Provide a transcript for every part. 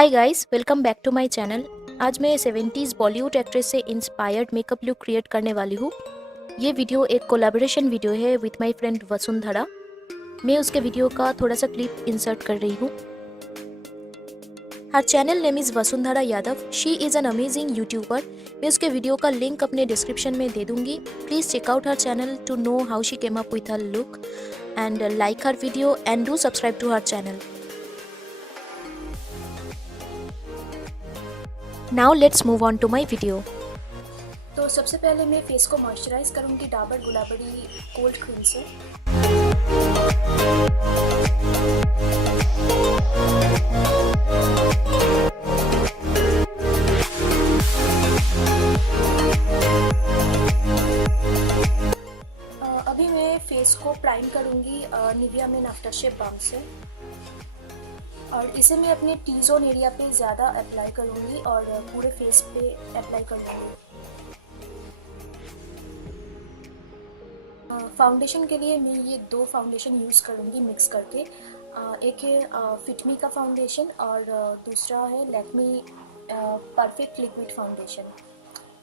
Hi guys, welcome back to my channel. आज मैं 70s Bollywood actress से इंस्पायर्ड मेकअप लुक क्रिएट करने वाली हूँ। ये वीडियो एक कोलैबोरेशन वीडियो है विथ माय फ्रेंड वसुंधरा। मैं उसके वीडियो का थोड़ा सा क्लिप इंसर्ट कर रही हूँ। Her channel name is Vasundhara Yadav. She is an amazing YouTuber. मैं उसके वीडियो का लिंक अपने डिस्क्रिप्शन में दे दूँगी। Please check out her channel to know how she came up with her look and like her video and do subscribe to her channel. Now let's move on to my video. तो सबसे पहले मैं फेस को मॉइस्चराइज करूंगी डाबर Gulabari cold cream से। अभी मैं फेस को प्राइम करूंगी Nivea men aftershave balm से, और इसे मैं अपने टी जोन एरिया पे ज़्यादा अप्लाई करूँगी और पूरे फेस पे अप्लाई कर लूँगी। फाउंडेशन के लिए मैं ये दो फाउंडेशन यूज़ करूँगी मिक्स करके। एक है फिटमी का फाउंडेशन और दूसरा है लैक्मी परफेक्ट लिक्विड फाउंडेशन।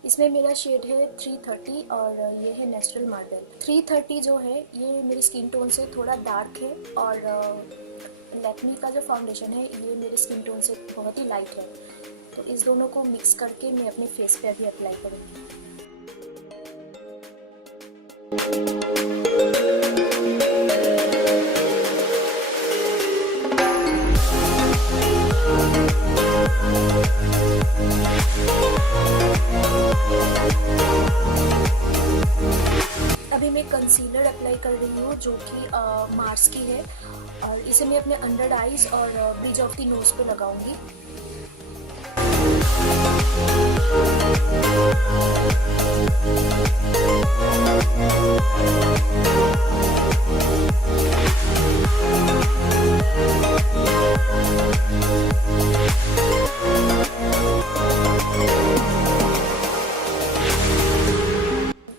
इसमें मेरा शेड है 330 और ये है नेचुरल मार्बल। 330 जो है ये मेरी स्किन टोन से थोड़ा डार्क है और लैक्मी का जो फाउंडेशन है ये मेरे स्किन टोन से बहुत ही लाइट है। तो इस दोनों को मिक्स करके मैं अपने फेस पे अभी अप्लाई करूँगी। अभी मैं कंसीलर अप्लाई कर रही हूँ जो कि मार्स की है, और इसे मैं अपने अंडर आईज और ब्रिज ऑफ द नोज पे लगाऊंगी।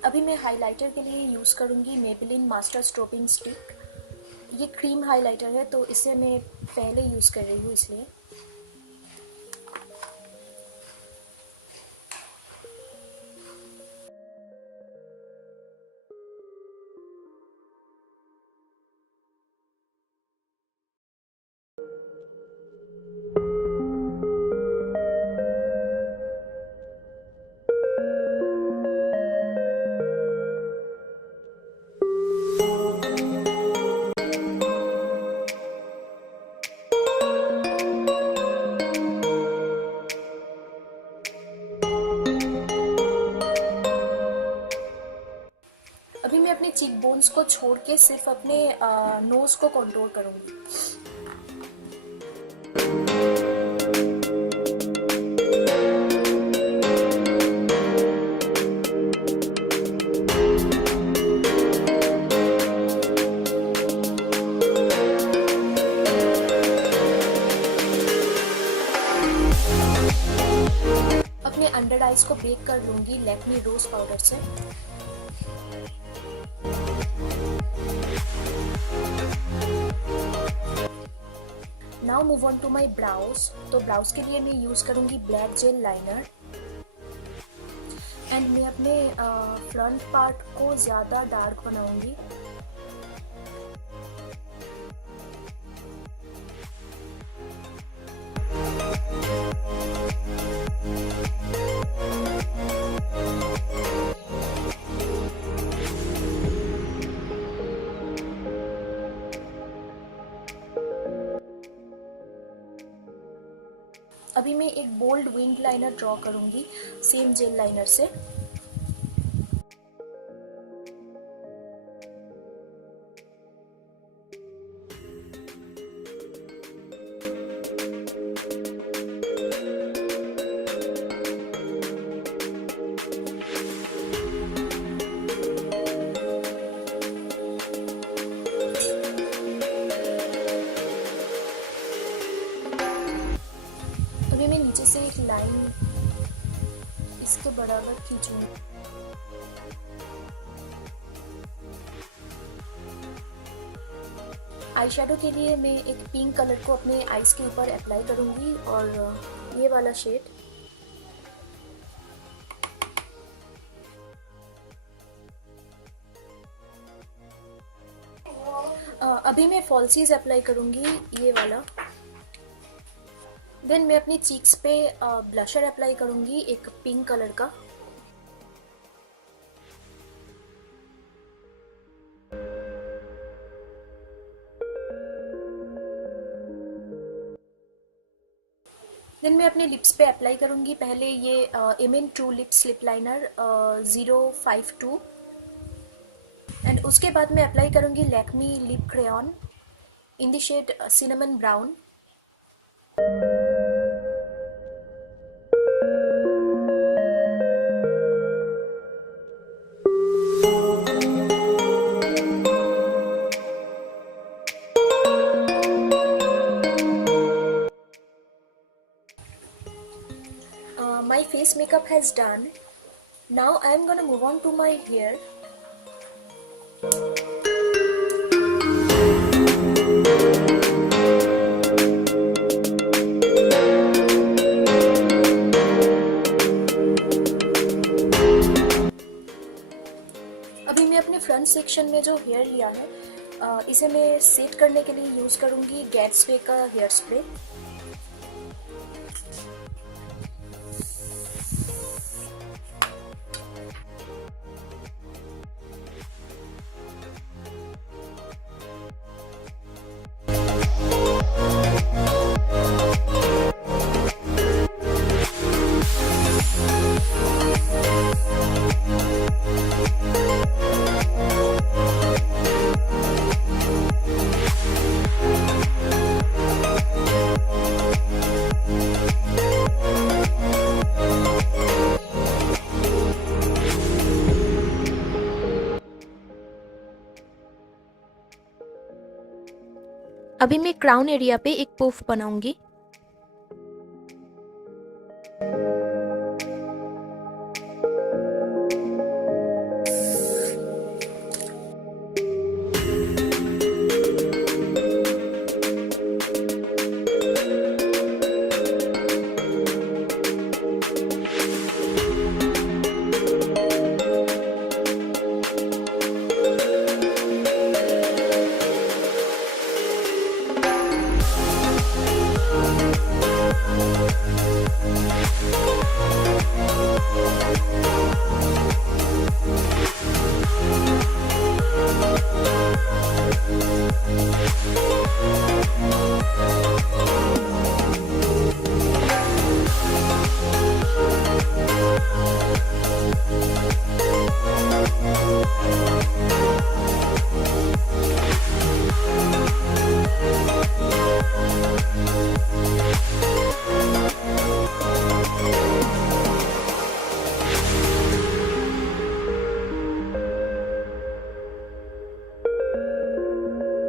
अभी मैं हाइलाइटर के लिए यूज़ करूँगी मेबेलिन मास्टर स्ट्रोबिंग स्टिक। ये क्रीम हाइलाइटर है तो इसे मैं पहले यूज़ कर रही हूँ इसलिए। अभी मैं अपने चीक बोन्स को छोड़ के सिर्फ अपने नोज को कंट्रोल करूंगी। अपने अंडर आइज को बेक कर लूंगी लैक्मी रोज पाउडर से। Now move on to my brows. तो ब्राउज के लिए मैं यूज़ करूँगी ब्लैक जेल लाइनर एंड मैं अपने फ्रंट पार्ट को ज़्यादा डार्क बनाऊंगी। अभी मैं एक बोल्ड विंग लाइनर ड्रॉ करूंगी सेम जेल लाइनर से। अभी मैं नीचे से एक लाइन इसके बराबर खींचूंगी। आई शेडो के लिए मैं एक पिंक कलर को अपने आईज के ऊपर अप्लाई करूँगी और ये वाला शेड। अभी मैं फॉल्सीज अप्लाई करूँगी, ये वाला। देन मैं अपनी चीक्स पे ब्लशर अप्लाई करूँगी एक पिंक कलर का। देन मैं अपने लिप्स पे अप्लाई करूँगी पहले ये M2 लिप्स लिप लाइनर 052 एंड उसके बाद मैं अप्लाई करूँगी Lakme lip crayon in the shade cinnamon brown. My face makeup has done. Now I am gonna move on to my hair. अभी मैं अपने फ्रंट सेक्शन में जो हेयर लिया है इसे मैं सेट करने के लिए यूज करूंगी गैट्सबे का हेयर स्प्रे। अभी मैं क्राउन एरिया पे एक पफ बनाऊंगी।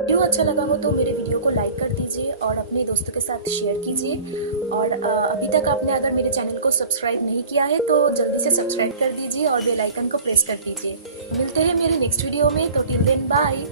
वीडियो अच्छा लगा हो तो मेरे वीडियो को लाइक कर दीजिए और अपने दोस्तों के साथ शेयर कीजिए। और अभी तक आपने अगर मेरे चैनल को सब्सक्राइब नहीं किया है तो जल्दी से सब्सक्राइब कर दीजिए और बेल आइकन को प्रेस कर दीजिए। मिलते हैं मेरे नेक्स्ट वीडियो में, तो टिल देन बाय।